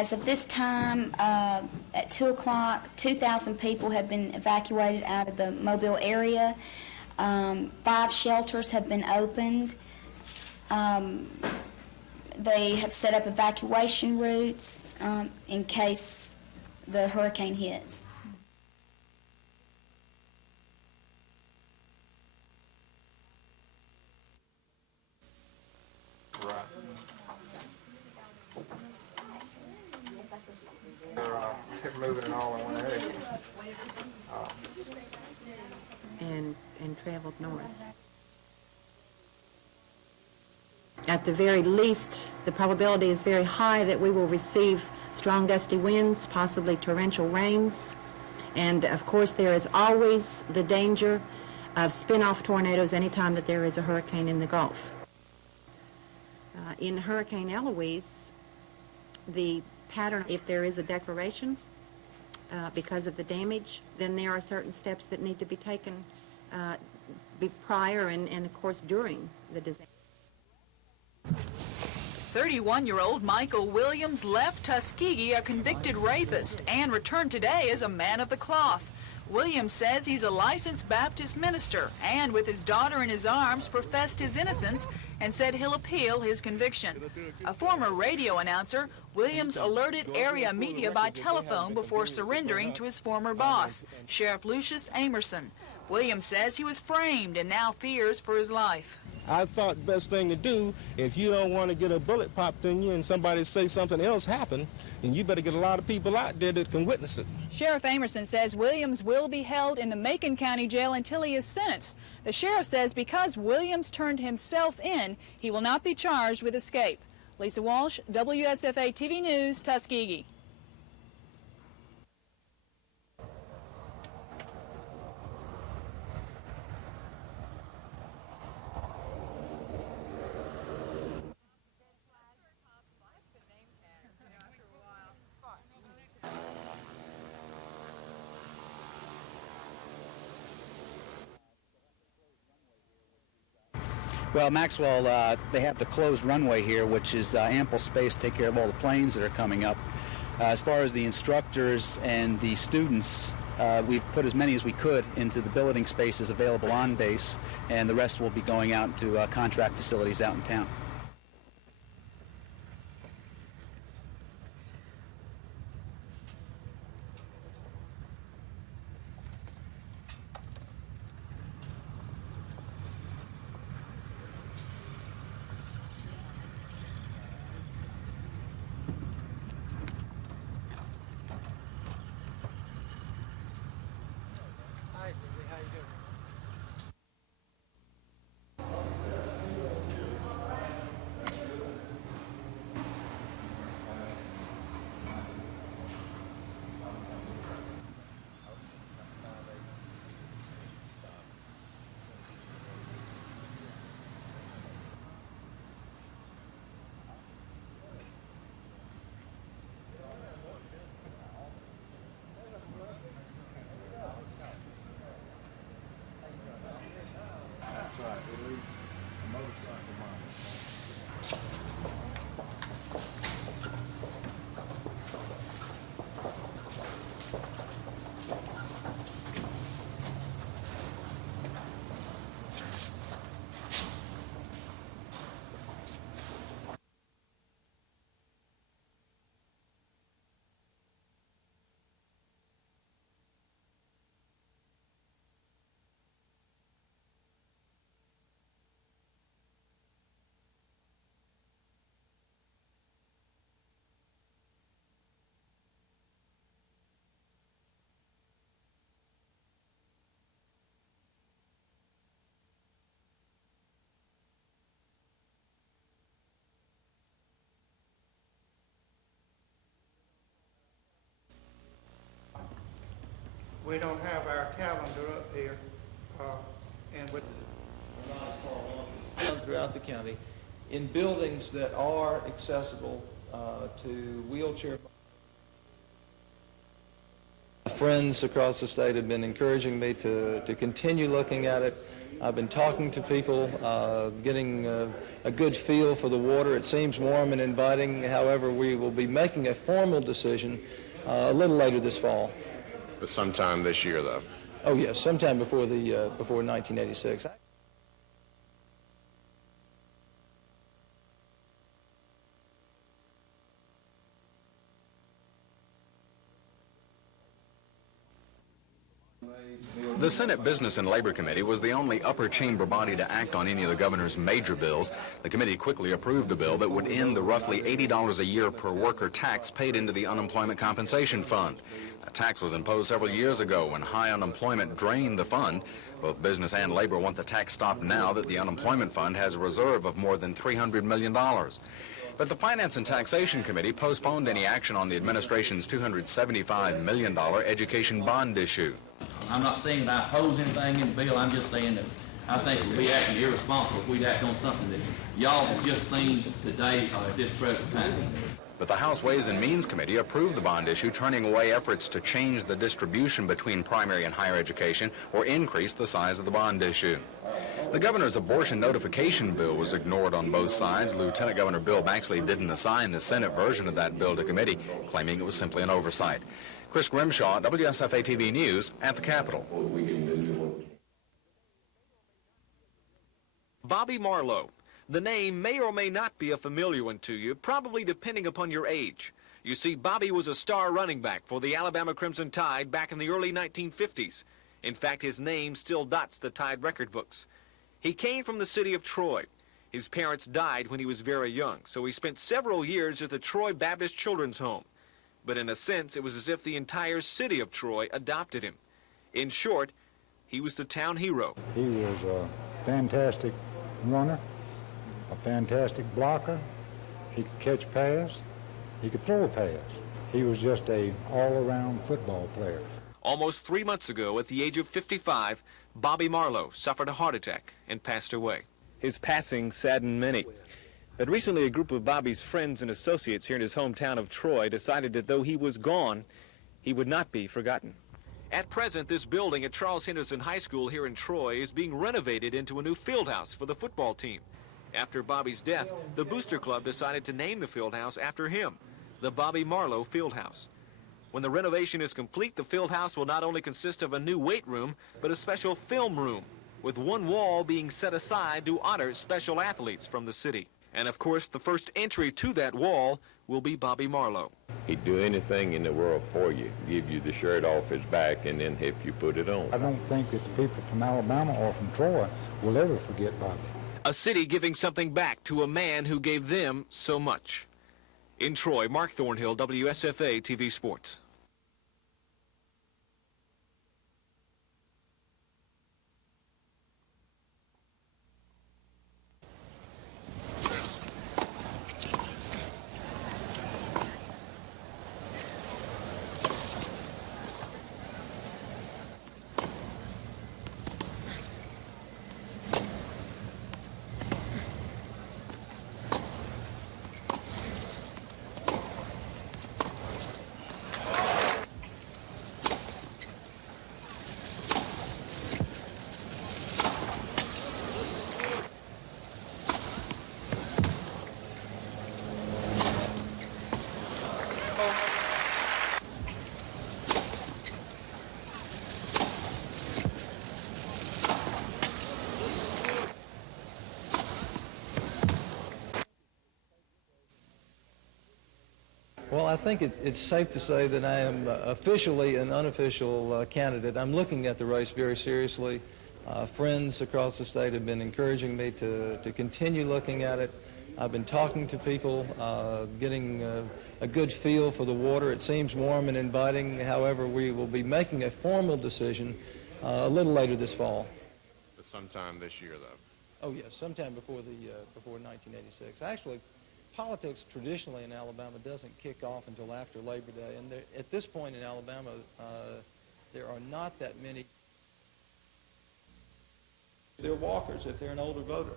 As of this time, at 2 o'clock, 2,000 people have been evacuated out of the Mobile area. 5 shelters have been opened. They have set up evacuation routes in case the hurricane hits. Right. They're moving it all in one area. And traveled north. At the very least, the probability is very high that we will receive strong gusty winds, possibly torrential rains. And of course, there is always the danger of spin-off tornadoes anytime that there is a hurricane in the Gulf. In Hurricane Eloise, the pattern, if there is a declaration because of the damage, then there are certain steps that need to be taken prior and of course during the disaster. 31-year-old Michael Williams left Tuskegee a convicted rapist and returned today as a man of the cloth. Williams says he's a licensed Baptist minister and, with his daughter in his arms, professed his innocence and said he'll appeal his conviction. A former radio announcer, Williams alerted area media by telephone before surrendering to his former boss, Sheriff Lucius Amerson. Williams says he was framed and now fears for his life. I thought the best thing to do, if you don't want to get a bullet popped in you and somebody say something else happened, then you better get a lot of people out there that can witness it. Sheriff Amerson says Williams will be held in the Macon County Jail until he is sentenced. The sheriff says because Williams turned himself in, he will not be charged with escape. Lisa Walsh, WSFA TV News, Tuskegee. Well, Maxwell, they have the closed runway here, which is ample space to take care of all the planes that are coming up. As far as the instructors and the students, we've put as many as we could into the billeting spaces available on base, and the rest will be going out to contract facilities out in town. We don't have our calendar up here, and with throughout the county, in buildings that are accessible to wheelchair. Friends across the state have been encouraging me to continue looking at it. I've been talking to people, getting a good feel for the water. It seems warm and inviting. However, we will be making a formal decision a little later this fall. But sometime this year, though. Oh yes, sometime before 1986. The Senate Business and Labor Committee was the only upper chamber body to act on any of the governor's major bills. The committee quickly approved a bill that would end the roughly $80 a year per worker tax paid into the Unemployment Compensation Fund. A tax was imposed several years ago when high unemployment drained the fund. Both business and labor want the tax stopped now that the unemployment fund has a reserve of more than $300 million. But the Finance and Taxation Committee postponed any action on the administration's $275 million education bond issue. I'm not saying that I oppose anything in the bill. I'm just saying that I think it would be acting irresponsible if we'd act on something that y'all have just seen today or at this present time. But the House Ways and Means Committee approved the bond issue, turning away efforts to change the distribution between primary and higher education or increase the size of the bond issue. The governor's abortion notification bill was ignored on both sides. Lieutenant Governor Bill Baxley didn't assign the Senate version of that bill to committee, claiming it was simply an oversight. Chris Grimshaw, WSFA TV News at the Capitol. Bobby Marlowe. The name may or may not be a familiar one to you, probably depending upon your age. You see, Bobby was a star running back for the Alabama Crimson Tide back in the early 1950s. In fact, his name still dots the Tide record books. He came from the city of Troy. His parents died when he was very young, so he spent several years at the Troy Baptist Children's Home. But in a sense, it was as if the entire city of Troy adopted him. In short, he was the town hero. He was a fantastic runner, a fantastic blocker. He could catch pass. He could throw a pass. He was just a all-around football player. Almost 3 months ago, at the age of 55, Bobby Marlowe suffered a heart attack and passed away. His passing saddened many. But recently, a group of Bobby's friends and associates here in his hometown of Troy decided that though he was gone, he would not be forgotten. At present, this building at Charles Henderson High School here in Troy is being renovated into a new field house for the football team. After Bobby's death, the Booster Club decided to name the field house after him, the Bobby Marlowe Field House. When the renovation is complete, the field house will not only consist of a new weight room, but a special film room, with one wall being set aside to honor special athletes from the city. And of course, the first entry to that wall will be Bobby Marlowe. He'd do anything in the world for you, give you the shirt off his back and then help you put it on. I don't think that the people from Alabama or from Troy will ever forget Bobby. A city giving something back to a man who gave them so much. In Troy, Mark Thornhill, WSFA TV Sports. Well, I think it's safe to say that I am officially an unofficial candidate. I'm looking at the race very seriously. Friends across the state have been encouraging me to continue looking at it. I've been talking to people, getting a good feel for the water. It seems warm and inviting. However, we will be making a formal decision a little later this fall. But sometime this year, though. Oh, yes, sometime before 1986. Actually, politics traditionally in Alabama doesn't kick off until after Labor Day, and at this point in Alabama, there are not that many. They're walkers if they're an older voter,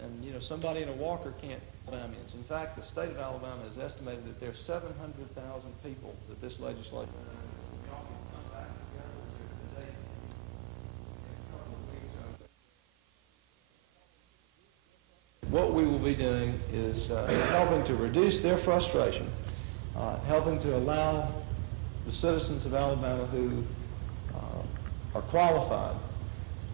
and you know somebody in a walker can't. Alabamians. In fact, the state of Alabama has estimated that there are 700,000 people that this legislature. what we will be doing is helping to reduce their frustration, helping to allow the citizens of Alabama who are qualified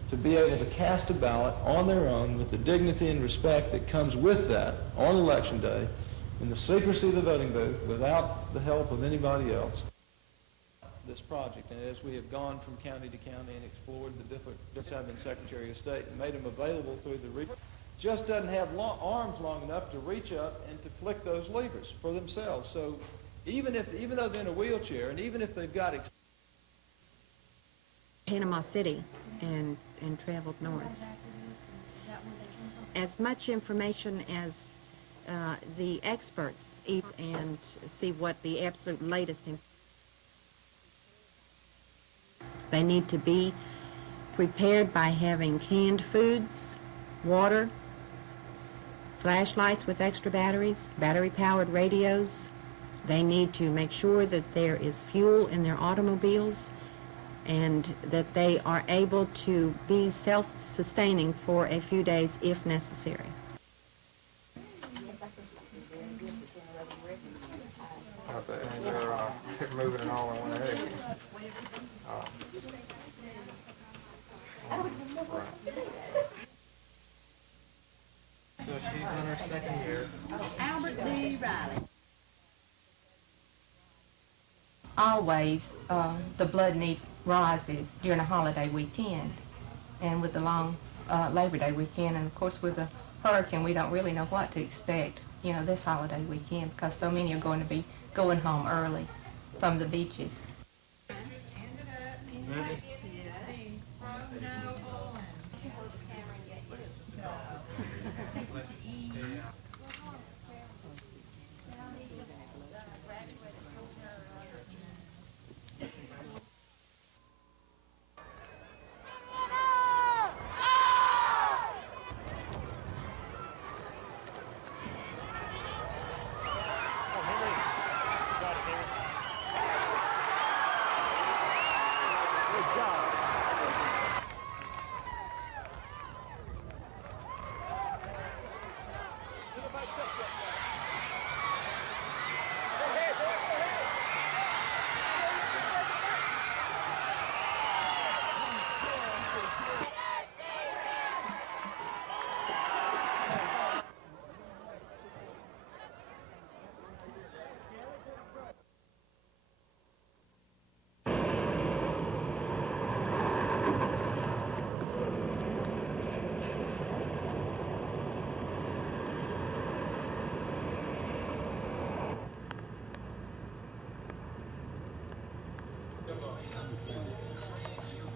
to be able to cast a ballot on their own with the dignity and respect that comes with that on Election Day, in the secrecy of the voting booth, without the help of anybody else. This project, and as we have gone from county to county and explored the different, I've been Secretary of State and made them available through the just doesn't have arms long enough to reach up and to flick those levers for themselves. So even though they're in a wheelchair, and even if they've got Panama City and traveled north. As much information as the experts and see what the absolute latest. They need to be prepared by having canned foods, water, flashlights with extra batteries, battery-powered radios. They need to make sure that there is fuel in their automobiles and that they are able to be self-sustaining for a few days if necessary. And they're kept moving it all in one area. So she's in her second year. Albert Lee Riley. Always, the blood need rises during a holiday weekend, and with the long Labor Day weekend, and of course with the hurricane, we don't really know what to expect, you know, this holiday weekend, because so many are going to be going home early from the beaches.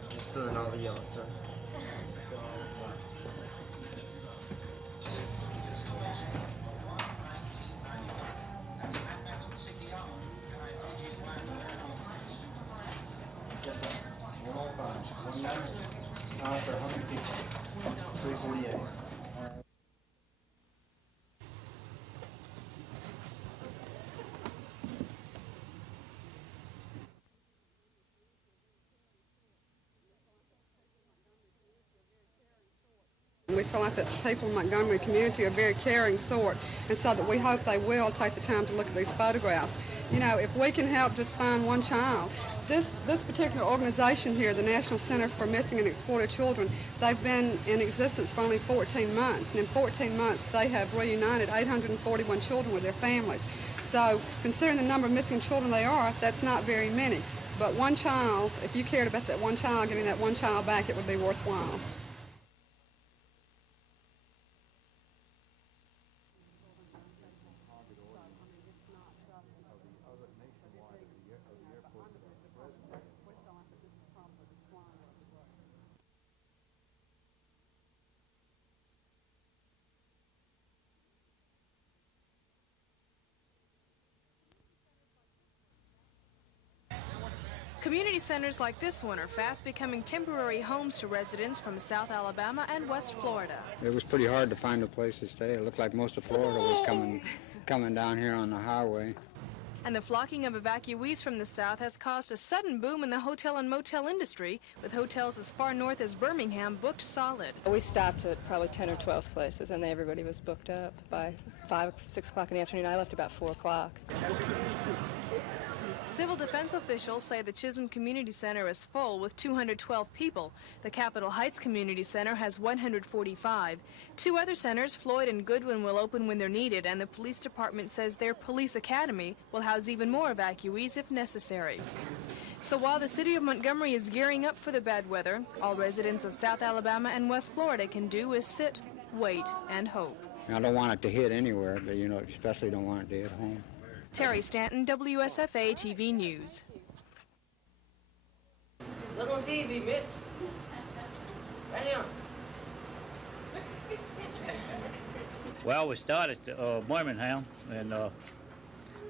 Just doing all the yellow, sir. Yes, sir. 105. 19. For 100 people. 348. We feel like that the people in Montgomery community are a very caring sort, and so that we hope they will take the time to look at these photographs. You know, if we can help just find one child. This particular organization here, the National Center for Missing and Exploited Children, they've been in existence for only 14 months, and in 14 months they have reunited 841 children with their families. So, considering the number of missing children they are, that's not very many. But one child, if you cared about that one child, getting that one child back, it would be worthwhile. Community centers like this one are fast becoming temporary homes to residents from South Alabama and West Florida. It was pretty hard to find a place to stay. It looked like most of Florida was coming down here on the highway. And the flocking of evacuees from the south has caused a sudden boom in the hotel and motel industry, with hotels as far north as Birmingham booked solid. We stopped at probably 10 or 12 places, and everybody was booked up by 5, 6 o'clock in the afternoon. I left about 4 o'clock. Civil defense officials say the Chisholm Community Center is full with 212 people. The Capitol Heights Community Center has 145. 2 other centers, Floyd and Goodwin, will open when they're needed, and the police department says their police academy will house even more evacuees if necessary. So while the city of Montgomery is gearing up for the bad weather, all residents of South Alabama and West Florida can do is sit, wait, and hope. I don't want it to hit anywhere, but you know, especially don't want it to hit home. Terry Stanton, WSFA TV News. Look on TV, Mitch. Bam. Well, we started at Birmingham, and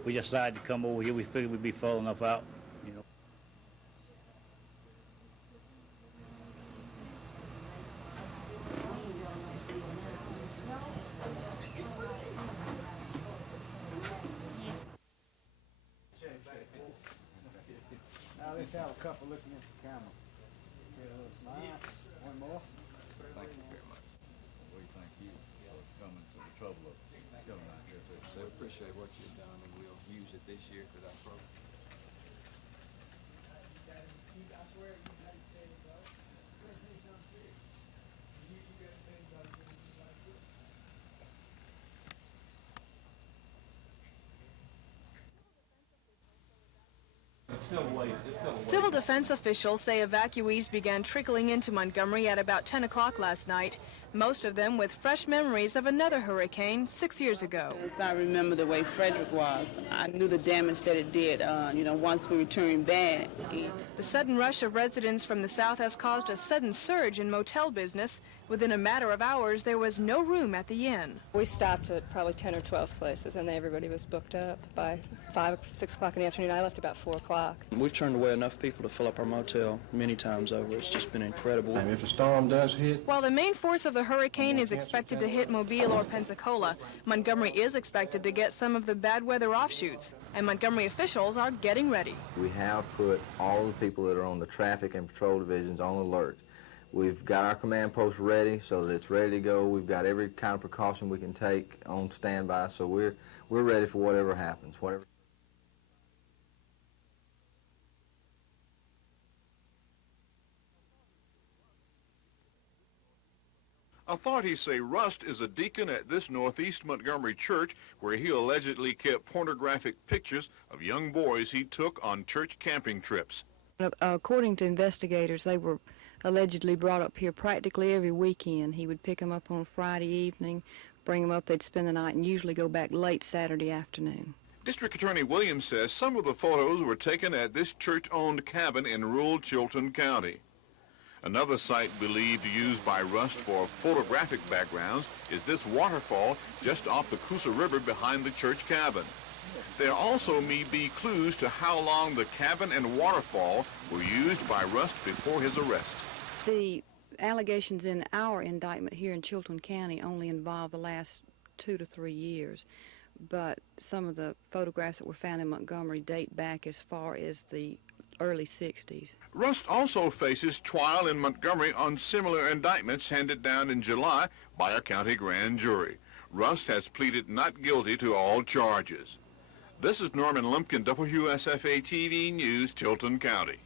we just decided to come over here. We figured we'd be full enough out, you know. Now let's have a couple looking at the camera. Okay, a little smile. One more. Thank you very much. We thank you for coming to the trouble of coming out here to us. We appreciate what you've done, and we'll use it this year for that program. Civil defense officials say evacuees began trickling into Montgomery at about 10 o'clock last night, most of them with fresh memories of another hurricane 6 years ago. As I remember the way Frederick was, I knew the damage that it did, once we returned back. The sudden rush of residents from the south has caused a sudden surge in motel business. Within a matter of hours, there was no room at the inn. We stopped at probably 10 or 12 places, and everybody was booked up by 5, 6 o'clock in the afternoon. I left about 4 o'clock. We've turned away enough people to fill up our motel many times over. It's just been incredible. And if a storm does hit, while the main force of the hurricane is expected to hit Mobile or Pensacola, Montgomery is expected to get some of the bad weather offshoots, and Montgomery officials are getting ready. We have put all the people that are on the traffic and patrol divisions on alert. We've got our command post ready so that it's ready to go. We've got every kind of precaution we can take on standby, so we're ready for whatever happens. Authorities say Rust is a deacon at this Northeast Montgomery church where he allegedly kept pornographic pictures of young boys he took on church camping trips. According to investigators, they were allegedly brought up here practically every weekend. He would pick them up on Friday evening, bring them up, they'd spend the night, and usually go back late Saturday afternoon. District Attorney Williams says some of the photos were taken at this church-owned cabin in rural Chilton County. Another site believed used by Rust for photographic backgrounds is this waterfall just off the Coosa River behind the church cabin. There also may be clues to how long the cabin and waterfall were used by Rust before his arrest. The allegations in our indictment here in Chilton County only involve the last 2 to 3 years, but some of the photographs that were found in Montgomery date back as far as the early 60s. Rust also faces trial in Montgomery on similar indictments handed down in July by a county grand jury. Rust has pleaded not guilty to all charges. This is Norman Lumpkin, WSFA TV News, Chilton County.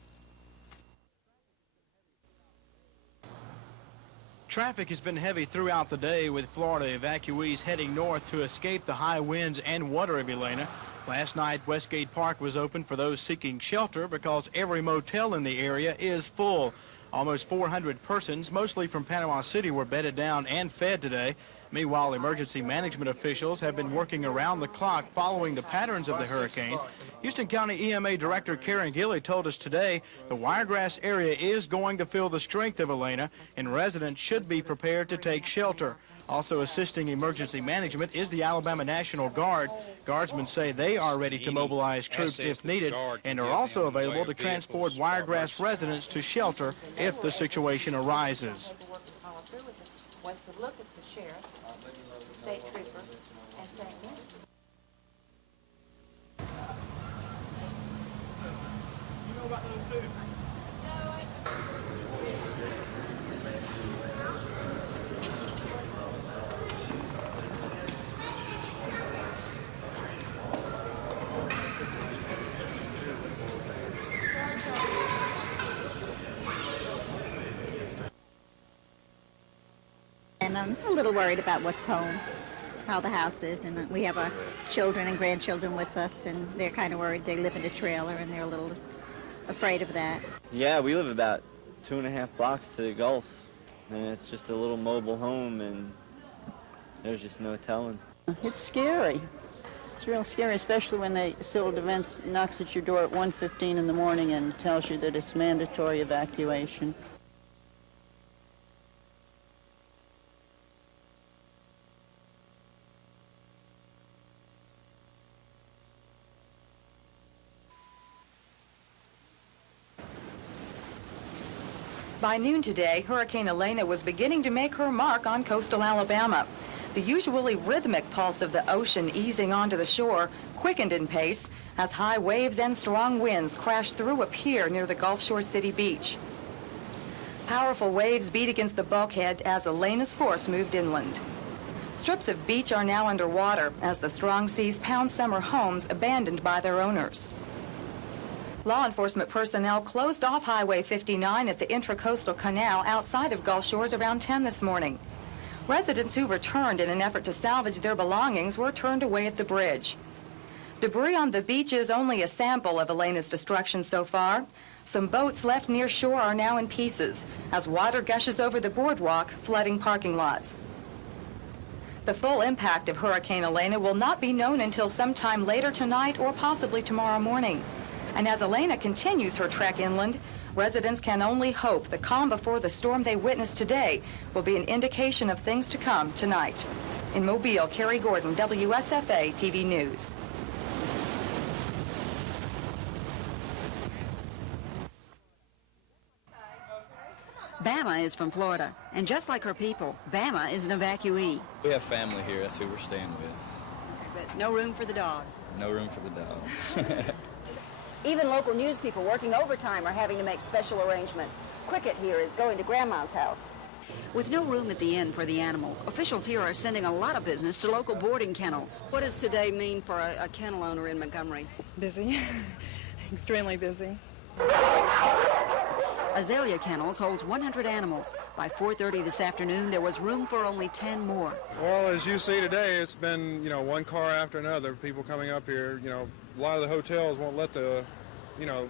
Traffic has been heavy throughout the day, with Florida evacuees heading north to escape the high winds and water of Elena. Last night, Westgate Park was open for those seeking shelter because every motel in the area is full. Almost 400 persons, mostly from Panama City, were bedded down and fed today. Meanwhile, emergency management officials have been working around the clock following the patterns of the hurricane. Houston County EMA Director Karen Gilley told us today the Wiregrass area is going to feel the strength of Elena, and residents should be prepared to take shelter. Also assisting emergency management is the Alabama National Guard. Guardsmen say they are ready to mobilize troops if needed and are also available to transport Wiregrass residents to shelter if the situation arises. Was to look at the sheriff, state trooper, and say, and I'm a little worried about what's home, how the house is, and we have our children and grandchildren with us, and they're kind of worried. They live in a trailer, and they're a little afraid of that. Yeah, we live about 2.5 blocks to the Gulf, and it's just a little mobile home, and there's just no telling. It's scary. It's real scary, especially when the civil defense knocks at your door at 1:15 in the morning and tells you that it's mandatory evacuation. By noon today, Hurricane Elena was beginning to make her mark on coastal Alabama. The usually rhythmic pulse of the ocean easing onto the shore quickened in pace as high waves and strong winds crashed through a pier near the Gulf Shore City beach. Powerful waves beat against the bulkhead as Elena's force moved inland. Strips of beach are now underwater as the strong seas pound summer homes abandoned by their owners. Law enforcement personnel closed off Highway 59 at the Intracoastal Canal outside of Gulf Shores around 10 this morning. Residents who returned in an effort to salvage their belongings were turned away at the bridge. Debris on the beach is only a sample of Elena's destruction so far. Some boats left near shore are now in pieces as water gushes over the boardwalk, flooding parking lots. The full impact of Hurricane Elena will not be known until sometime later tonight or possibly tomorrow morning. And as Elena continues her trek inland, residents can only hope the calm before the storm they witnessed today will be an indication of things to come tonight. In Mobile, Carrie Gordon, WSFA TV News. Bama is from Florida, and just like her people, Bama is an evacuee. We have family here. That's who we're staying with. But no room for the dog. No room for the dog. Even local news people working overtime are having to make special arrangements. Cricket here is going to Grandma's house. With no room at the inn for the animals, officials here are sending a lot of business to local boarding kennels. What does today mean for a kennel owner in Montgomery? Busy. Extremely busy. Azalea Kennels holds 100 animals. By 4:30 this afternoon, there was room for only 10 more. Well, as you see today, it's been, one car after another, people coming up here. A lot of the hotels won't let the,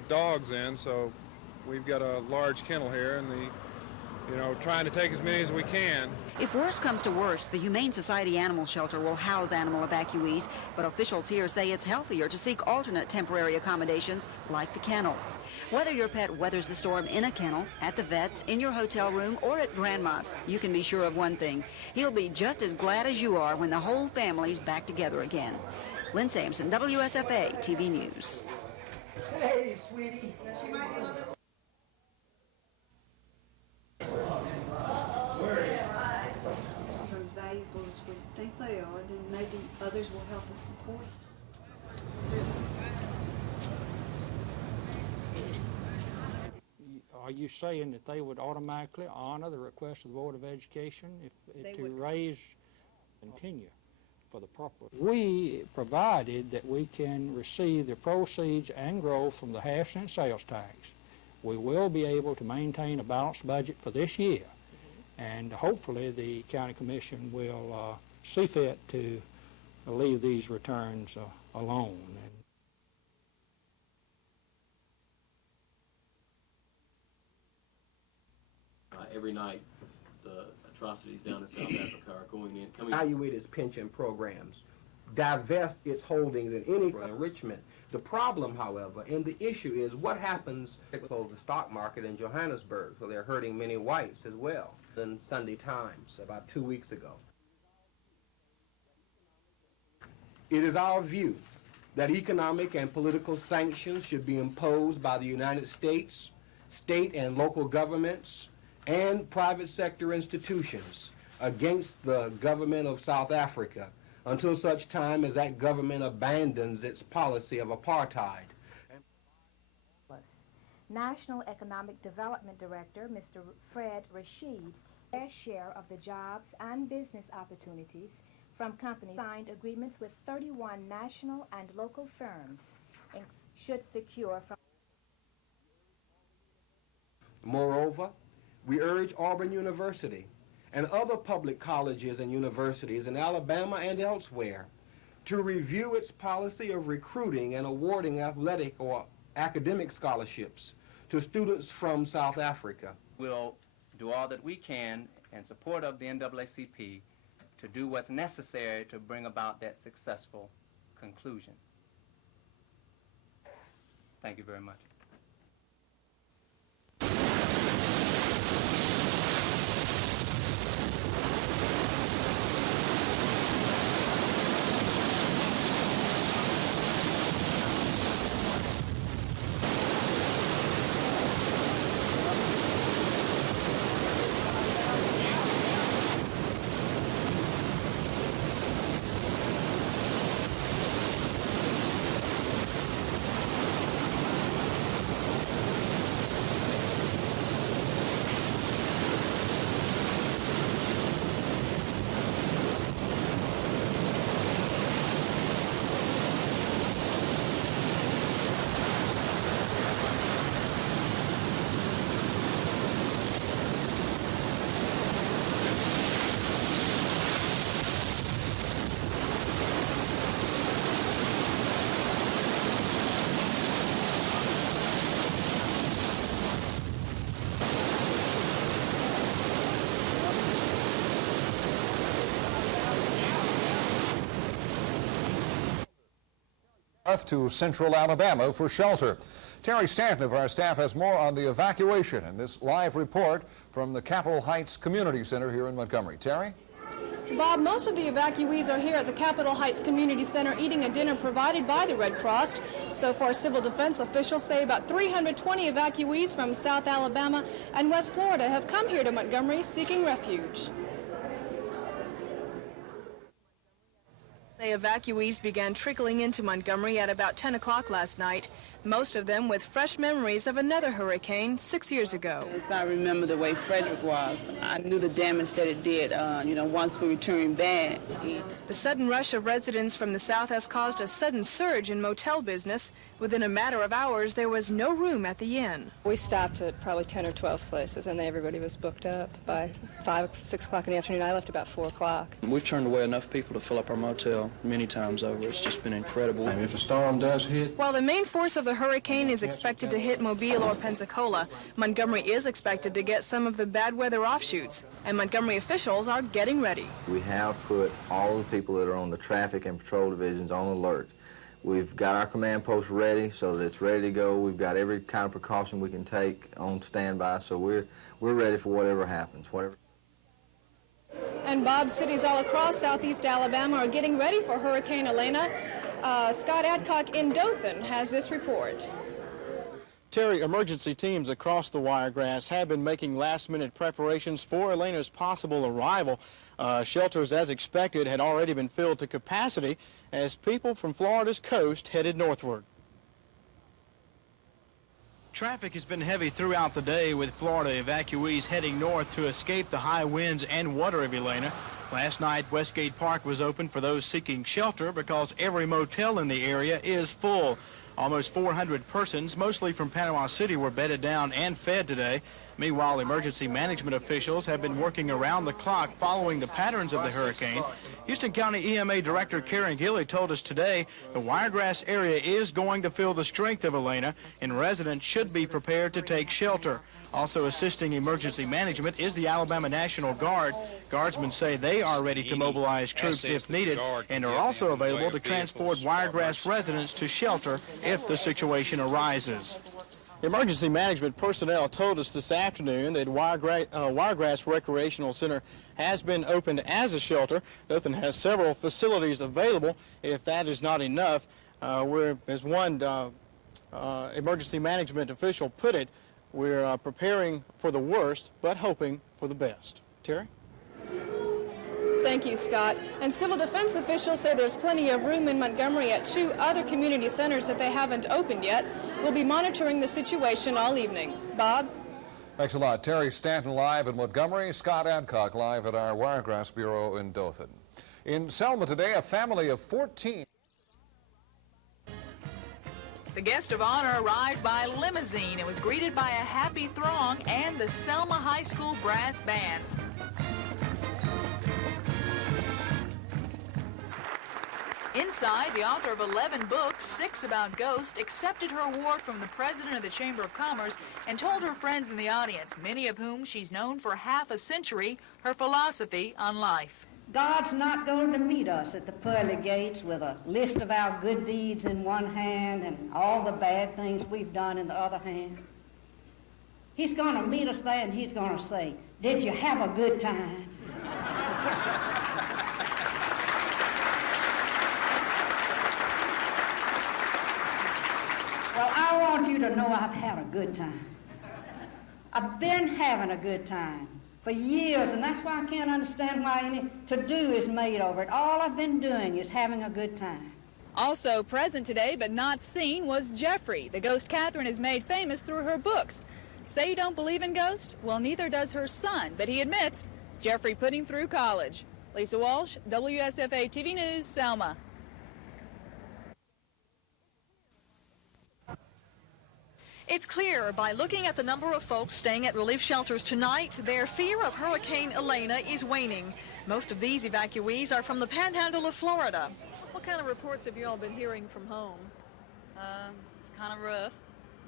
dogs in, so we've got a large kennel here, and trying to take as many as we can. If worst comes to worst, the Humane Society Animal Shelter will house animal evacuees, but officials here say it's healthier to seek alternate temporary accommodations like the kennel. Whether your pet weathers the storm in a kennel, at the vet's, in your hotel room, or at Grandma's, you can be sure of one thing. He'll be just as glad as you are when the whole family's back together again. Lynn Sampson, WSFA TV News. Hey, sweetie. Valuable as we think they are, then maybe others will help us support. Are you saying that they would automatically honor the request of the Board of Education to raise, continue for the proper? We provided that we can receive the proceeds and growth from the half-cent sales tax. We will be able to maintain a balanced budget for this year, and hopefully the County Commission will see fit to leave these returns alone. Every night, the atrocities down in South Africa are coming. Evaluate its pension programs, divest its holdings in any enrichment. The problem, however, and the issue is what happens with the stock market in Johannesburg, so they're hurting many whites as well. In Sunday Times about 2 weeks ago. It is our view that economic and political sanctions should be imposed by the United States, state and local governments, and private sector institutions against the government of South Africa until such time as that government abandons its policy of apartheid. National Economic Development Director, Mr. Fred Rashid, their share of the jobs and business opportunities from companies signed agreements with 31 national and local firms and should secure from. Moreover, we urge Auburn University and other public colleges and universities in Alabama and elsewhere to review its policy of recruiting and awarding athletic or academic scholarships to students from South Africa. We'll do all that we can in support of the NAACP to do what's necessary to bring about that successful conclusion. Thank you very much. To central Alabama for shelter. Terry Stanton of our staff has more on the evacuation in this live report from the Capitol Heights Community Center here in Montgomery. Terry? Bob, most of the evacuees are here at the Capitol Heights Community Center eating a dinner provided by the Red Cross. So far, civil defense officials say about 320 evacuees from South Alabama and West Florida have come here to Montgomery seeking refuge. The evacuees began trickling into Montgomery at about 10 o'clock last night, most of them with fresh memories of another hurricane 6 years ago. As I remember the way Frederick was, I knew the damage that it did, once we returned back. The sudden rush of residents from the south has caused a sudden surge in motel business. Within a matter of hours, there was no room at the inn. We stopped at probably 10 or 12 places, and everybody was booked up by 5, 6 o'clock in the afternoon. I left about 4 o'clock. We've turned away enough people to fill up our motel many times over. It's just been incredible. And if a storm does hit... While the main force of the hurricane is expected to hit Mobile or Pensacola, Montgomery is expected to get some of the bad weather offshoots, and Montgomery officials are getting ready. We have put all the people that are on the traffic and patrol divisions on alert. We've got our command post ready so that it's ready to go. We've got every kind of precaution we can take on standby, so we're ready for whatever happens. And Bob, cities all across southeast Alabama are getting ready for Hurricane Elena. Scott Adcock in Dothan has this report. Terry, emergency teams across the Wiregrass have been making last-minute preparations for Elena's possible arrival. Shelters, as expected, had already been filled to capacity as people from Florida's coast headed northward. Traffic has been heavy throughout the day, with Florida evacuees heading north to escape the high winds and water of Elena. Last night, Westgate Park was open for those seeking shelter because every motel in the area is full. Almost 400 persons, mostly from Panama City, were bedded down and fed today. Meanwhile, emergency management officials have been working around the clock following the patterns of the hurricane. Houston County EMA Director Karen Gilley told us today the Wiregrass area is going to feel the strength of Elena, and residents should be prepared to take shelter. Also assisting emergency management is the Alabama National Guard. Guardsmen say they are ready to mobilize troops if needed and are also available to transport Wiregrass residents to shelter if the situation arises. Emergency management personnel told us this afternoon that Wiregrass Recreational Center has been opened as a shelter. Dothan has several facilities available. If that is not enough, as one emergency management official put it, we're preparing for the worst, but hoping for the best. Terry? Thank you, Scott. And civil defense officials say there's plenty of room in Montgomery at 2 other community centers that they haven't opened yet. We'll be monitoring the situation all evening. Bob? Thanks a lot. Terry Stanton live in Montgomery, Scott Adcock live at our Wiregrass Bureau in Dothan. In Selma today, a family of 14... The guest of honor arrived by limousine and was greeted by a happy throng and the Selma High School Brass Band. Inside, the author of 11 books, 6 about ghosts, accepted her award from the president of the Chamber of Commerce and told her friends in the audience, many of whom she's known for half a century, her philosophy on life. God's not going to meet us at the pearly gates with a list of our good deeds in one hand and all the bad things we've done in the other hand. He's going to meet us there and he's going to say, "Did you have a good time?" Well, I want you to know I've had a good time. I've been having a good time for years, and that's why I can't understand why any to-do is made over it. All I've been doing is having a good time. Also present today but not seen was Jeffrey, the ghost Catherine has made famous through her books. Say you don't believe in ghosts? Well, neither does her son, but he admits Jeffrey put him through college. Lisa Walsh, WSFA TV News, Selma. It's clear by looking at the number of folks staying at relief shelters tonight, their fear of Hurricane Elena is waning. Most of these evacuees are from the panhandle of Florida. What kind of reports have you all been hearing from home? It's kind of rough.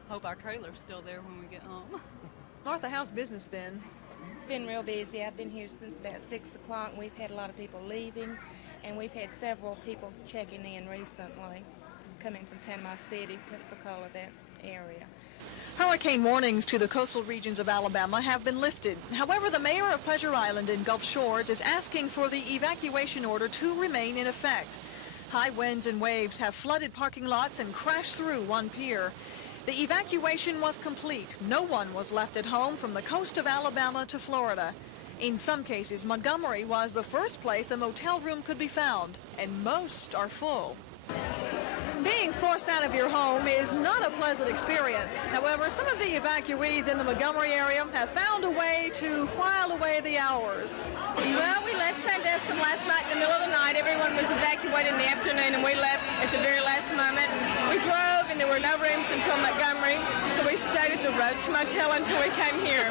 Hope our trailer's still there when we get home. Martha, how's business been? It's been real busy. I've been here since about 6 o'clock. We've had a lot of people leaving, and we've had several people checking in recently, coming from Panama City, Pensacola, that area. Hurricane warnings to the coastal regions of Alabama have been lifted. However, the mayor of Pleasure Island in Gulf Shores is asking for the evacuation order to remain in effect. High winds and waves have flooded parking lots and crashed through one pier. The evacuation was complete. No one was left at home from the coast of Alabama to Florida. In some cases, Montgomery was the first place a motel room could be found, and most are full. Being forced out of your home is not a pleasant experience. However, some of the evacuees in the Montgomery area have found a way to while away the hours. Well, we left Sandestin last night in the middle of the night. Everyone was evacuated in the afternoon, and we left at the very last moment. We drove, and there were no rooms until Montgomery, so we stayed at the Roach Motel until we came here.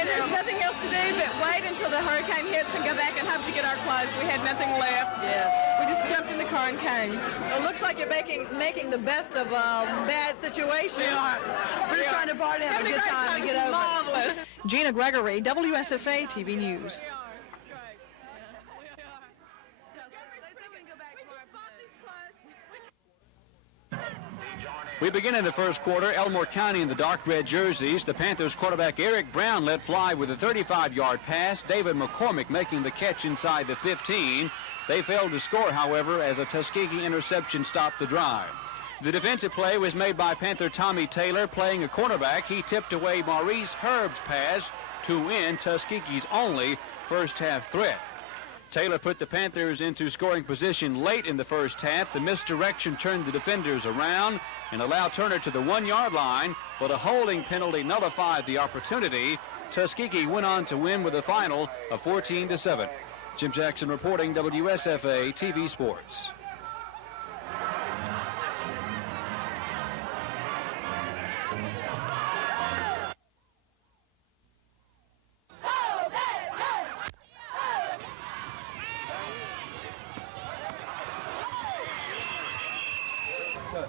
And there's nothing else to do but wait until the hurricane hits and go back and hope to get our clothes. We had nothing left. Yes. We just jumped in the car and came. It looks like you're making the best of a bad situation. We're just trying to party, have a good time, and get over it. Gina Gregory, WSFA TV News. We begin in the first quarter. Elmore County in the dark red jerseys. The Panthers quarterback Eric Brown let fly with a 35-yard pass. David McCormick making the catch inside the 15. They failed to score, however, as a Tuskegee interception stopped the drive. The defensive play was made by Panther Tommy Taylor playing a cornerback. He tipped away Maurice Herb's pass to end Tuskegee's only first-half threat. Taylor put the Panthers into scoring position late in the first half. The misdirection turned the defenders around and allowed Turner to the 1-yard line, but a holding penalty nullified the opportunity. Tuskegee went on to win with a final of 14-7. Jim Jackson reporting, WSFA TV Sports.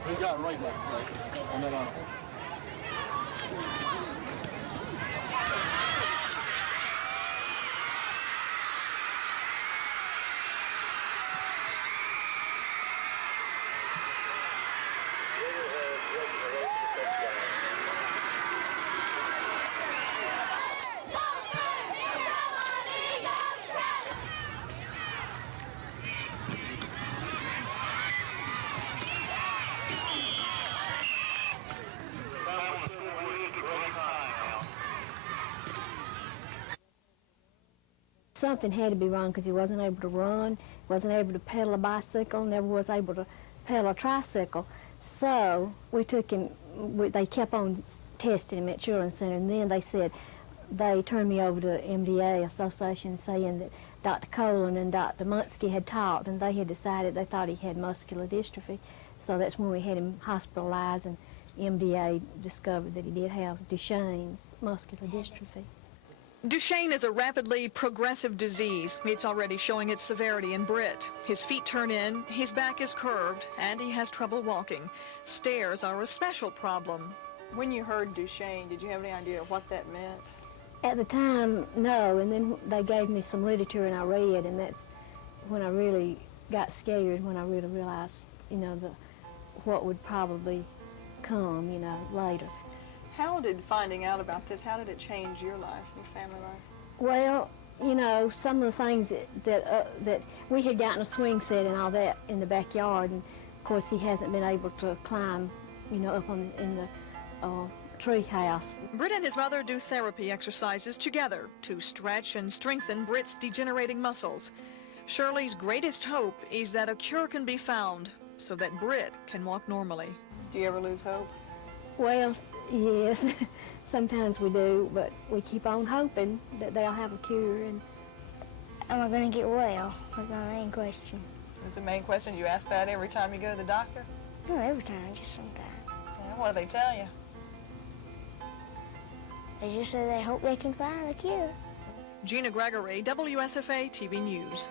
We got right left play. And then Something had to be wrong because he wasn't able to run, wasn't able to pedal a bicycle, never was able to pedal a tricycle. So we took him, they kept on testing him at Children's Center, and then they said, they turned me over to MDA Association saying that Dr. Colin and Dr. Munsky had talked, and they had decided they thought he had muscular dystrophy. So that's when we had him hospitalized, and MDA discovered that he did have Duchenne's muscular dystrophy. Duchenne is a rapidly progressive disease. It's already showing its severity in Britt. His feet turn in, his back is curved, and he has trouble walking. Stairs are a special problem. When you heard Duchenne, did you have any idea what that meant? At the time, no, and then they gave me some literature and I read, and that's when I really got scared, when I really realized, you know, what would probably come, you know, later. How did finding out about this, how did it change your life, your family life? Well, you know, some of the things that we had gotten a swing set and all that in the backyard, and of course he hasn't been able to climb, you know, up in the tree house. Britt and his mother do therapy exercises together to stretch and strengthen Britt's degenerating muscles. Shirley's greatest hope is that a cure can be found so that Britt can walk normally. Do you ever lose hope? Well, yes, sometimes we do, but we keep on hoping that they'll have a cure. And am I going to get well? That's my main question. It's the main question. You ask that every time you go to the doctor? Not every time, just sometimes. Yeah, what do they tell you? They just say they hope they can find a cure. Gina Gregory, WSFA TV News.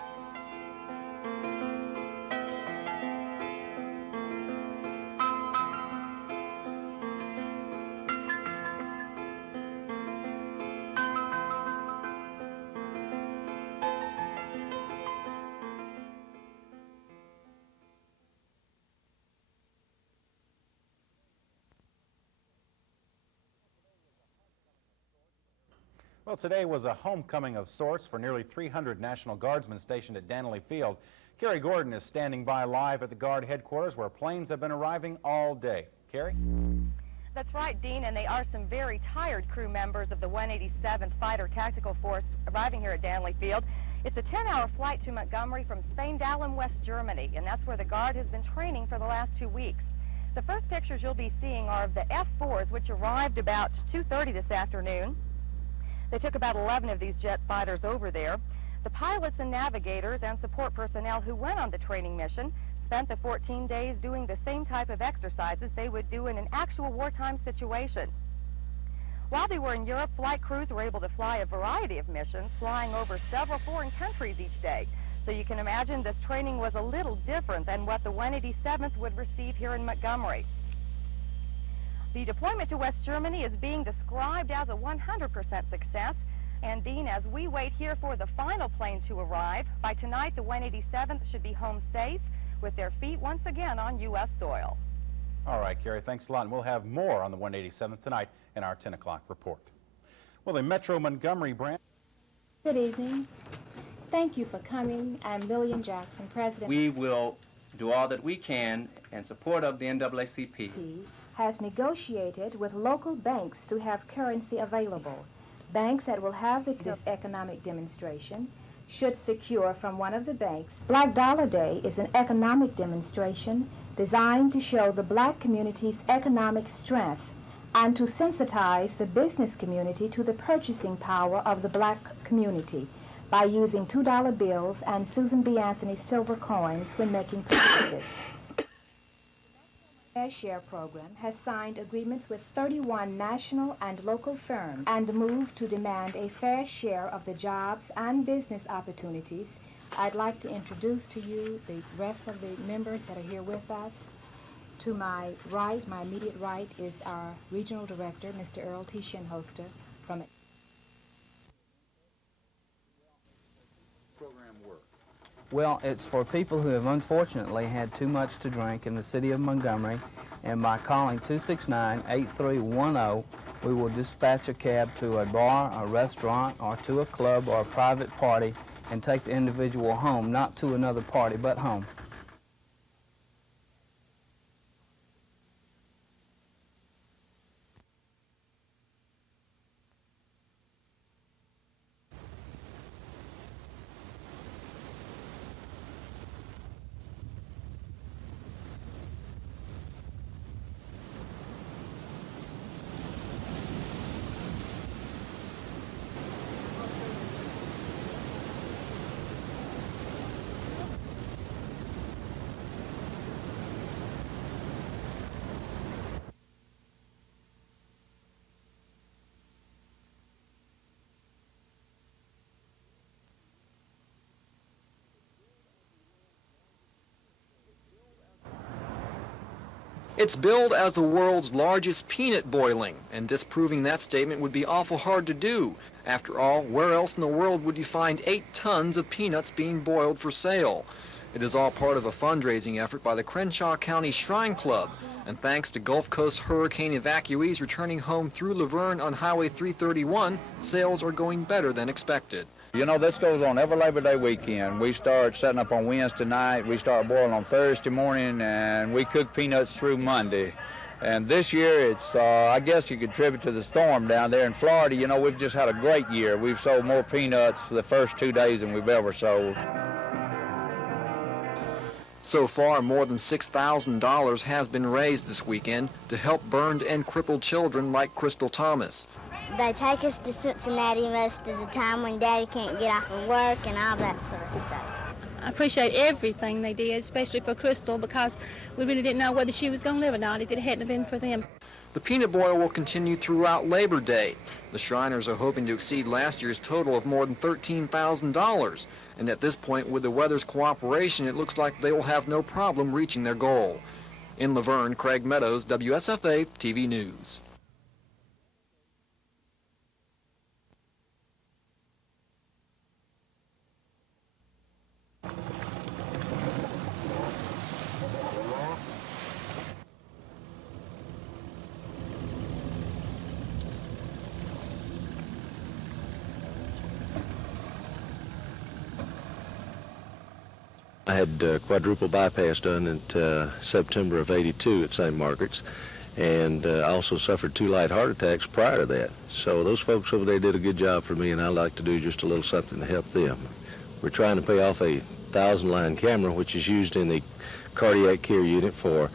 Well, today was a homecoming of sorts for nearly 300 National Guardsmen stationed at Danley Field. Carrie Gordon is standing by live at the Guard headquarters where planes have been arriving all day. Carrie? That's right, Dean, and they are some very tired crew members of the 187th Fighter Tactical Force arriving here at Danley Field. It's a 10-hour flight to Montgomery from Spain-Dalem, West Germany, and that's where the Guard has been training for the last 2 weeks. The first pictures you'll be seeing are of the F-4s, which arrived about 2:30 this afternoon. They took about 11 of these jet fighters over there. The pilots and navigators and support personnel who went on the training mission spent the 14 days doing the same type of exercises they would do in an actual wartime situation. While they were in Europe, flight crews were able to fly a variety of missions, flying over several foreign countries each day. So you can imagine this training was a little different than what the 187th would receive here in Montgomery. The deployment to West Germany is being described as a 100% success. And Dean, as we wait here for the final plane to arrive, by tonight the 187th should be home safe with their feet once again on U.S. soil. All right, Carrie, thanks a lot. And we'll have more on the 187th tonight in our 10 o'clock report. Well, the Metro Montgomery branch. Good evening. Thank you for coming. I'm Lillian Jackson, President. We will do all that we can in support of the NAACP. Has negotiated with local banks to have currency available. Banks that will have this economic demonstration should secure from one of the banks. Black Dollar Day is an economic demonstration designed to show the black community's economic strength and to sensitize the business community to the purchasing power of the black community by using $2 bills and Susan B. Anthony silver coins when making purchases. Fair Share program has signed agreements with 31 national and local firms and moved to demand a fair share of the jobs and business opportunities. I'd like to introduce to you the rest of the members that are here with us. To my right, my immediate right, is our regional director, Mr. Earl T. Shinholster from Well, it's for people who have unfortunately had too much to drink in the city of Montgomery, and by calling 269-8310, we will dispatch a cab to a bar, a restaurant, or to a club or a private party and take the individual home, not to another party, but home. It's billed as the world's largest peanut boiling, and disproving that statement would be awful hard to do. After all, where else in the world would you find 8 tons of peanuts being boiled for sale? It is all part of a fundraising effort by the Crenshaw County Shrine Club, and thanks to Gulf Coast hurricane evacuees returning home through Laverne on Highway 331, sales are going better than expected. You know, this goes on every Labor Day weekend. We start setting up on Wednesday night, we start boiling on Thursday morning, and we cook peanuts through Monday. And this year, it's, I guess you could attribute to the storm down there in Florida. You know, we've just had a great year. We've sold more peanuts for the first 2 days than we've ever sold. So far, more than $6,000 has been raised this weekend to help burned and crippled children like Crystal Thomas. They take us to Cincinnati most of the time when Daddy can't get off of work and all that sort of stuff. I appreciate everything they did, especially for Crystal, because we really didn't know whether she was going to live or not if it hadn't been for them. The peanut boil will continue throughout Labor Day. The Shriners are hoping to exceed last year's total of more than $13,000. And at this point, with the weather's cooperation, it looks like they will have no problem reaching their goal. In Laverne, Craig Meadows, WSFA TV News. I had quadruple bypass done in September of '82 at St. Margaret's, and I also suffered 2 light heart attacks prior to that. So those folks over there did a good job for me, and I'd like to do just a little something to help them. We're trying to pay off a 1,000-line camera, which is used in the cardiac care unit for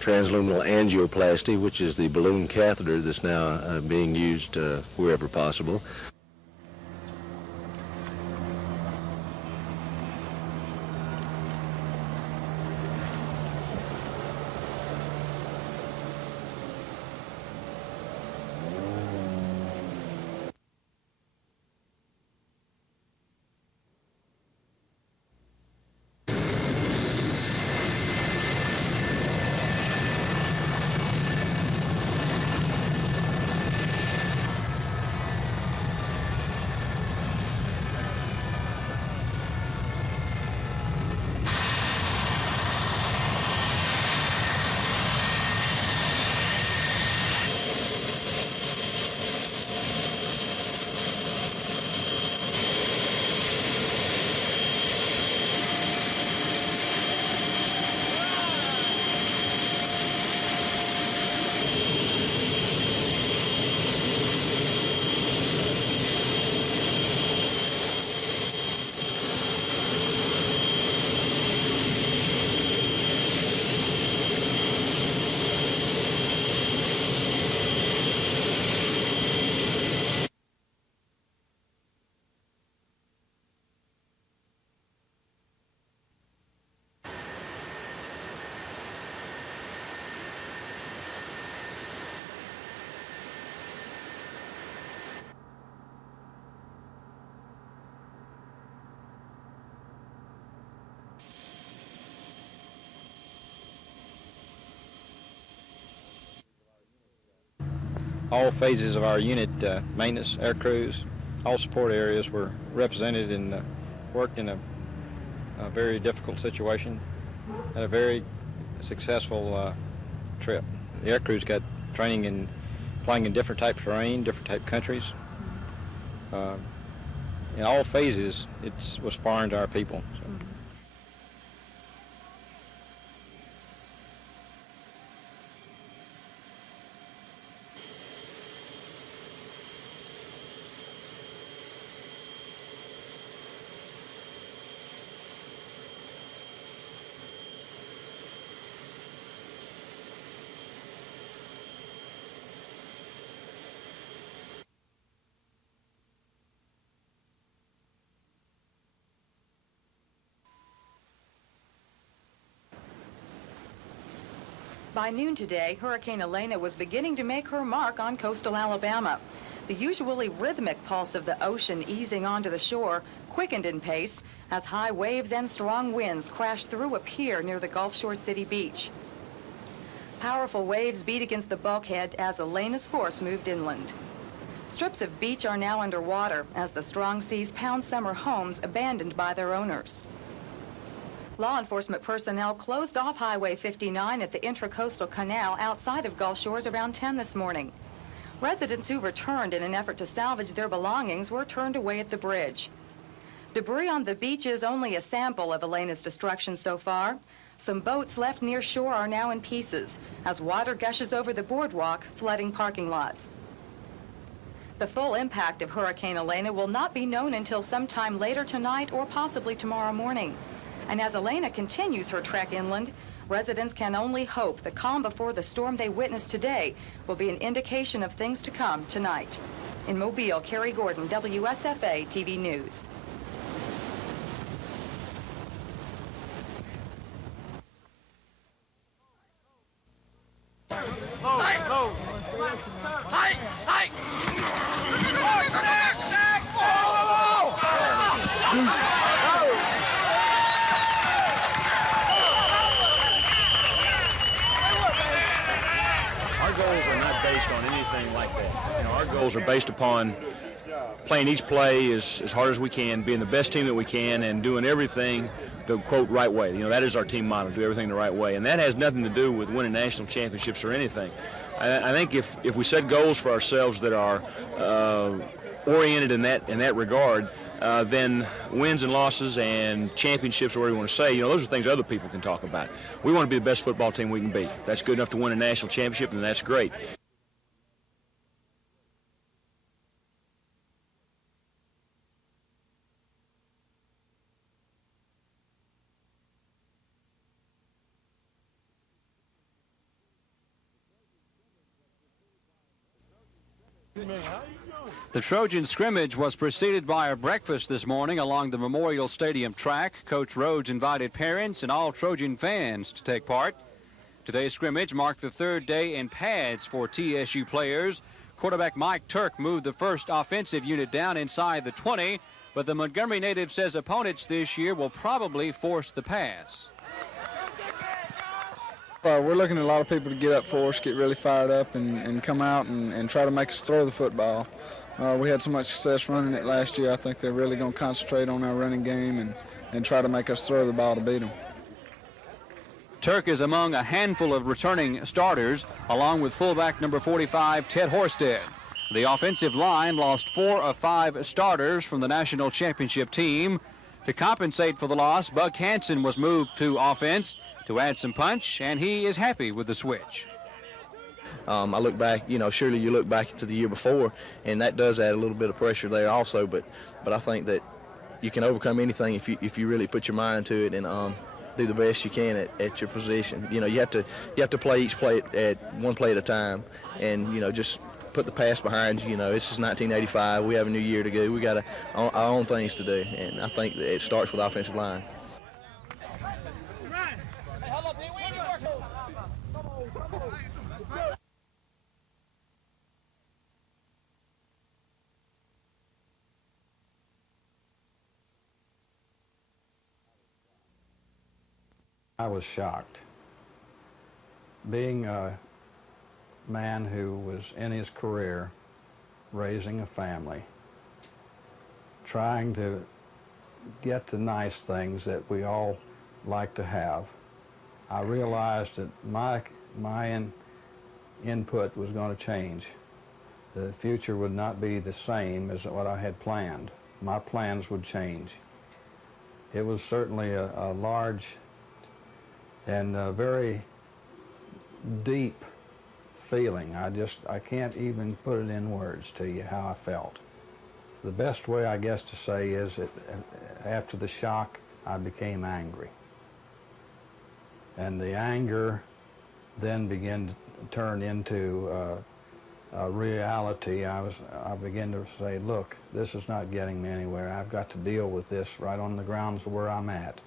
transluminal angioplasty, which is the balloon catheter that's now being used wherever possible. All phases of our unit, maintenance, air crews, all support areas were represented and worked in a very difficult situation. Had a very successful trip. The air crews got training in flying in different types of terrain, different type of countries. In all phases, it was foreign to our people. So. By noon today, Hurricane Elena was beginning to make her mark on coastal Alabama. The usually rhythmic pulse of the ocean easing onto the shore quickened in pace as high waves and strong winds crashed through a pier near the Gulf Shore City beach. Powerful waves beat against the bulkhead as Elena's force moved inland. Strips of beach are now underwater as the strong seas pound summer homes abandoned by their owners. Law enforcement personnel closed off Highway 59 at the Intracoastal Canal outside of Gulf Shores around 10 this morning. Residents who returned in an effort to salvage their belongings were turned away at the bridge. Debris on the beach is only a sample of Elena's destruction so far. Some boats left near shore are now in pieces as water gushes over the boardwalk, flooding parking lots. The full impact of Hurricane Elena will not be known until sometime later tonight or possibly tomorrow morning. And as Elena continues her trek inland, residents can only hope the calm before the storm they witnessed today will be an indication of things to come tonight. In Mobile, Carrie Gordon, WSFA TV News. Our goals are not based on anything like that. You know, our goals are based upon playing each play as hard as we can, being the best team that we can, and doing everything the, quote, right way. You know, that is our team motto, do everything the right way. And that has nothing to do with winning national championships or anything. I think if we set goals for ourselves that are oriented in that regard, then wins and losses and championships, or whatever you want to say, you know, those are things other people can talk about. We want to be the best football team we can be. If that's good enough to win a national championship, then that's great. The Trojan scrimmage was preceded by a breakfast this morning along the Memorial Stadium track. Coach Rhodes invited parents and all Trojan fans to take part. Today's scrimmage marked the third day in pads for TSU players. Quarterback Mike Turk moved the first offensive unit down inside the 20, but the Montgomery native says opponents this year will probably force the pass. We're looking at a lot of people to get up for us, get really fired up, and come out and try to make us throw the football. We had so much success running it last year. I think they're really going to concentrate on our running game and try to make us throw the ball to beat them. Turk is among a handful of returning starters, along with fullback number 45, Ted Horsted. The offensive line lost 4 of 5 starters from the national championship team. To compensate for the loss, Buck Hansen was moved to offense to add some punch, and he is happy with the switch. I look back, you know, surely you look back to the year before, and that does add a little bit of pressure there also, but I think that you can overcome anything if you really put your mind to it and do the best you can at your position. You know, you have to play each play at one play at a time, and, you know, just put the past behind you. You know, this is 1985. We have a new year to go. We got our own things to do, and I think that it starts with the offensive line. I was shocked. Being a man who was in his career, raising a family, trying to get the nice things that we all like to have, I realized that my input was going to change. The future would not be the same as what I had planned. My plans would change. It was certainly a large and a very deep feeling. I can't even put it in words to you how I felt. The best way, I guess, to say is that after the shock, I became angry. And the anger then began to turn into a reality. I began to say, look, this is not getting me anywhere. I've got to deal with this right on the grounds where I'm at.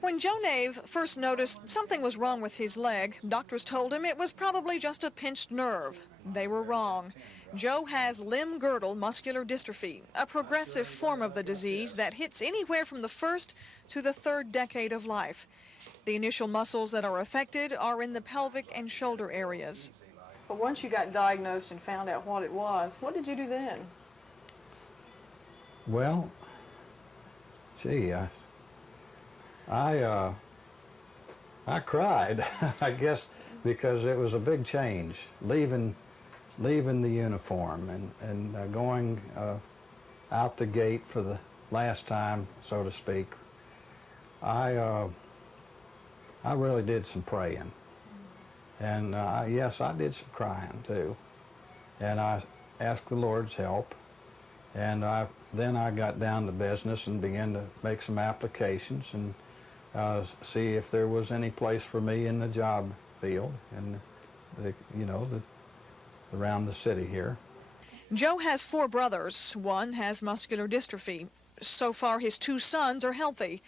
When Joe Nave first noticed something was wrong with his leg, doctors told him it was probably just a pinched nerve. They were wrong. Joe has limb-girdle muscular dystrophy, a progressive form of the disease that hits anywhere from the first to the third decade of life. The initial muscles that are affected are in the pelvic and shoulder areas. But once you got diagnosed and found out what it was, what did you do then? Well, gee, I cried, I guess, because it was a big change, leaving the uniform and going out the gate for the last time, so to speak. I really did some praying, and yes, I did some crying too, and I asked the Lord's help, and then I got down to business and began to make some applications and see if there was any place for me in the job field and around the city here. Joe has 4 brothers. One has muscular dystrophy. So far, his 2 sons are healthy.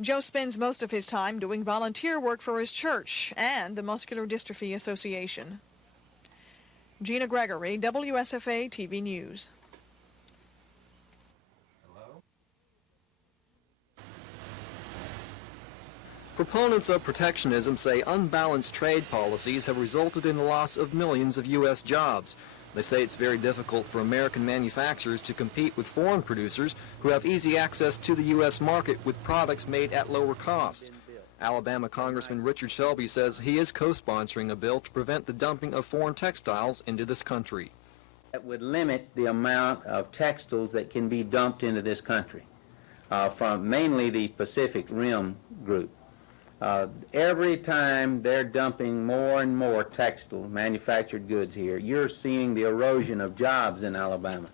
Joe spends most of his time doing volunteer work for his church and the Muscular Dystrophy Association. Gina Gregory, WSFA TV News. Proponents of protectionism say unbalanced trade policies have resulted in the loss of millions of U.S. jobs. They say it's very difficult for American manufacturers to compete with foreign producers who have easy access to the U.S. market with products made at lower costs. Alabama Congressman Richard Shelby says he is co-sponsoring a bill to prevent the dumping of foreign textiles into this country. That would limit the amount of textiles that can be dumped into this country from mainly the Pacific Rim group. Every time they're dumping more and more textile manufactured goods here, you're seeing the erosion of jobs in Alabama.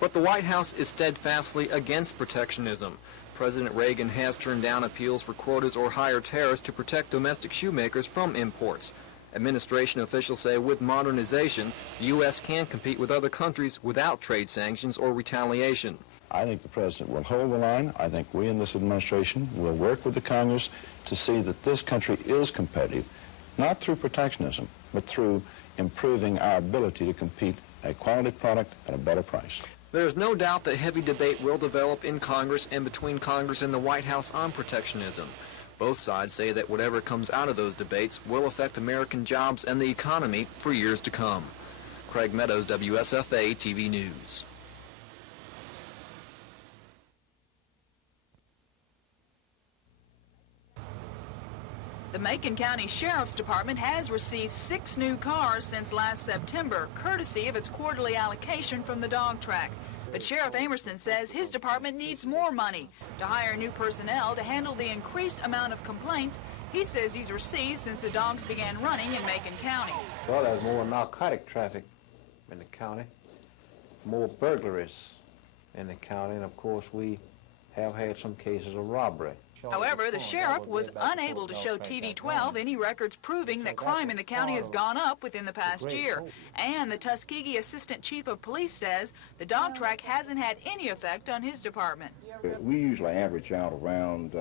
But the White House is steadfastly against protectionism. President Reagan has turned down appeals for quotas or higher tariffs to protect domestic shoemakers from imports. Administration officials say with modernization, the U.S. can compete with other countries without trade sanctions or retaliation. I think the President will hold the line. I think we in this administration will work with the Congress to see that this country is competitive, not through protectionism, but through improving our ability to compete a quality product at a better price. There is no doubt that heavy debate will develop in Congress and between Congress and the White House on protectionism. Both sides say that whatever comes out of those debates will affect American jobs and the economy for years to come. Craig Meadows, WSFA TV News. The Macon County Sheriff's Department has received 6 new cars since last September, courtesy of its quarterly allocation from the dog track. But Sheriff Amerson says his department needs more money to hire new personnel to handle the increased amount of complaints he says he's received since the dogs began running in Macon County. Well, there's more narcotic traffic in the county, more burglaries in the county, and of course we have had some cases of robbery. However, the sheriff was unable to show TV 12 any records proving that crime in the county has gone up within the past year. And the Tuskegee Assistant Chief of Police says the dog track hasn't had any effect on his department. We usually average out around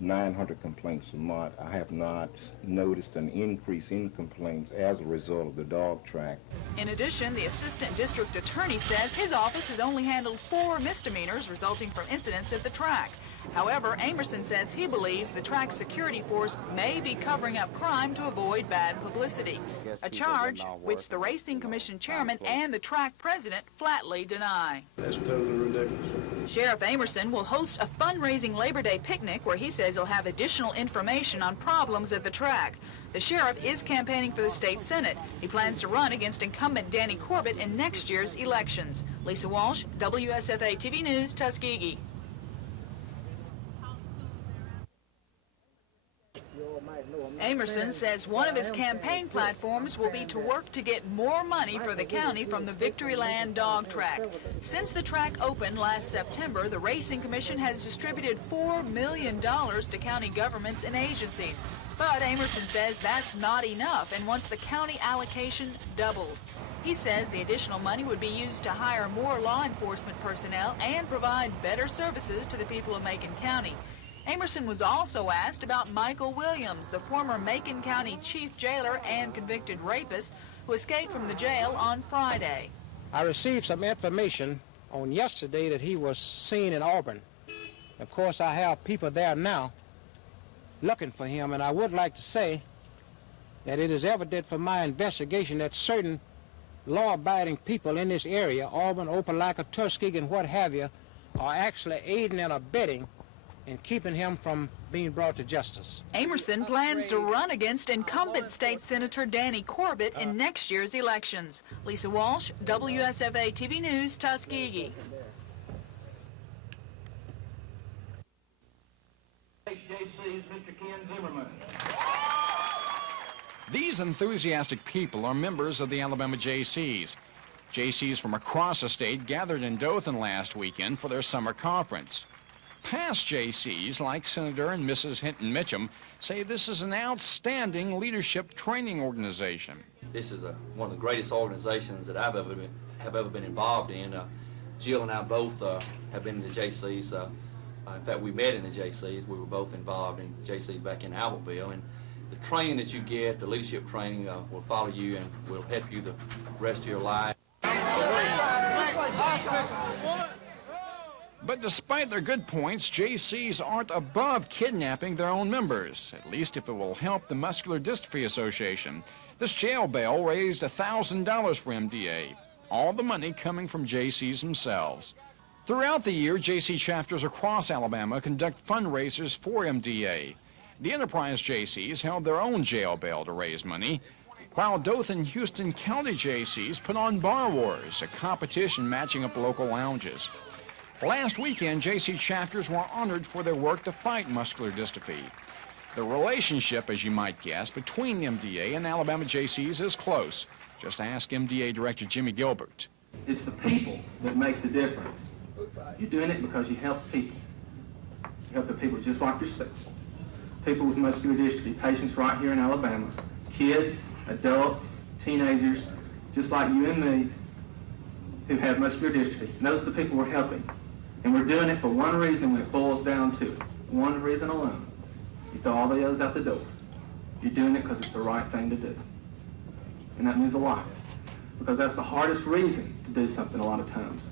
900 complaints a month. I have not noticed an increase in complaints as a result of the dog track. In addition, the Assistant District Attorney says his office has only handled 4 misdemeanors resulting from incidents at the track. However, Amerson says he believes the track security force may be covering up crime to avoid bad publicity, a charge which the Racing Commission chairman and the track president flatly deny. That's totally ridiculous. Sheriff Amerson will host a fundraising Labor Day picnic where he says he'll have additional information on problems at the track. The sheriff is campaigning for the state senate. He plans to run against incumbent Danny Corbett in next year's elections. Lisa Walsh, WSFA TV News, Tuskegee. Amerson says one of his campaign platforms will be to work to get more money for the county from the Victoryland dog track. Since the track opened last September, the Racing Commission has distributed $4 million to county governments and agencies. But Amerson says that's not enough and wants the county allocation doubled. He says the additional money would be used to hire more law enforcement personnel and provide better services to the people of Macon County. Amerson was also asked about Michael Williams, the former Macon County chief jailer and convicted rapist who escaped from the jail on Friday. I received some information on yesterday that he was seen in Auburn. Of course, I have people there now looking for him, and I would like to say that it is evident from my investigation that certain law-abiding people in this area, Auburn, Opelika, Tuskegee, and what have you, are actually aiding and abetting in keeping him from being brought to justice. Amerson plans to run against incumbent State Senator Danny Corbett in next year's elections. Lisa Walsh, WSFA TV News, Tuskegee. These enthusiastic people are members of the Alabama Jaycees. Jaycees from across the state gathered in Dothan last weekend for their summer conference. Past Jaycees, like Senator and Mrs. Hinton Mitchum, say this is an outstanding leadership training organization. This is one of the greatest organizations that I've ever been involved in. Jill and I both have been in the Jaycees. In fact, we met in the Jaycees. We were both involved in Jaycees back in Albertville. And the training that you get, the leadership training, will follow you and will help you the rest of your life. But despite their good points, Jaycees aren't above kidnapping their own members, at least if it will help the Muscular Dystrophy Association. This jail bail raised $1,000 for MDA, all the money coming from Jaycees themselves. Throughout the year, Jaycee chapters across Alabama conduct fundraisers for MDA. The Enterprise Jaycees held their own jail bail to raise money, while Dothan Houston County Jaycees put on Bar Wars, a competition matching up local lounges. Last weekend, Jaycee chapters were honored for their work to fight muscular dystrophy. The relationship, as you might guess, between MDA and Alabama Jaycees is close. Just ask MDA Director Jimmy Gilbert. It's the people that make the difference. You're doing it because you help people. You help the people just like yourself. People with muscular dystrophy, patients right here in Alabama, kids, adults, teenagers, just like you and me, who have muscular dystrophy. And those are the people we're helping. And we're doing it for one reason when it boils down to it. One reason alone. You throw all the others out the door. You're doing it because it's the right thing to do. And that means a lot. Because that's the hardest reason to do something a lot of times.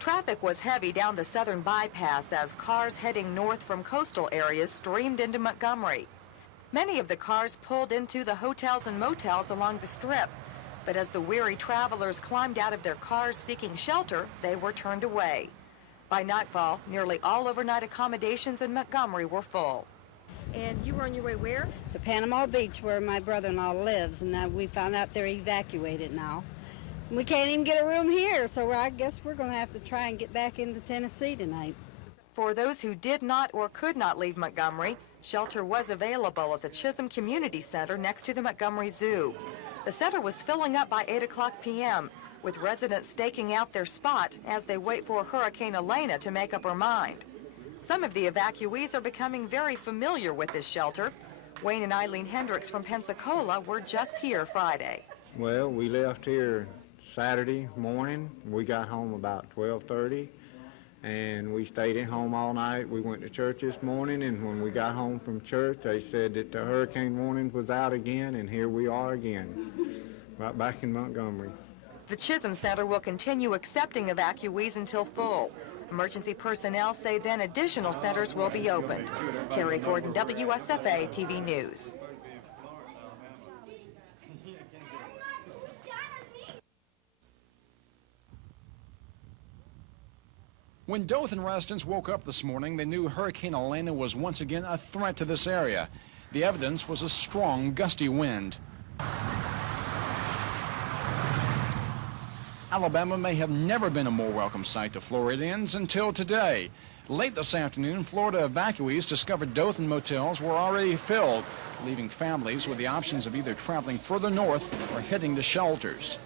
Traffic was heavy down the southern bypass as cars heading north from coastal areas streamed into Montgomery. Many of the cars pulled into the hotels and motels along the strip, but as the weary travelers climbed out of their cars seeking shelter, they were turned away. By nightfall, nearly all overnight accommodations in Montgomery were full. And you were on your way where? To Panama Beach, where my brother-in-law lives, and now we found out they're evacuated now. We can't even get a room here, so I guess we're going to have to try and get back into Tennessee tonight. For those who did not or could not leave Montgomery, shelter was available at the Chisholm Community Center next to the Montgomery Zoo. The center was filling up by 8 o'clock p.m., with residents staking out their spot as they wait for Hurricane Elena to make up her mind. Some of the evacuees are becoming very familiar with this shelter. Wayne and Eileen Hendricks from Pensacola were just here Friday. Well, we left here Saturday morning. We got home about 12:30, and we stayed at home all night. We went to church this morning, and when we got home from church, they said that the hurricane warning was out again, and here we are again, right back in Montgomery. The Chisholm Center will continue accepting evacuees until full. Emergency personnel say then additional centers will be opened. Carrie Gordon, WSFA TV News. When Dothan residents woke up this morning, they knew Hurricane Elena was once again a threat to this area. The evidence was a strong, gusty wind. Alabama may have never been a more welcome sight to Floridians until today. Late this afternoon, Florida evacuees discovered Dothan motels were already filled, leaving families with the options of either traveling further north or heading to shelters.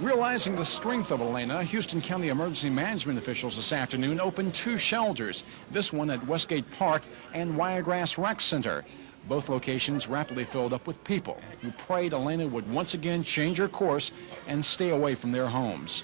Realizing the strength of Elena, Houston County Emergency Management officials this afternoon opened 2 shelters, this one at Westgate Park and Wiregrass Rec Center. Both locations rapidly filled up with people who prayed Elena would once again change her course and stay away from their homes.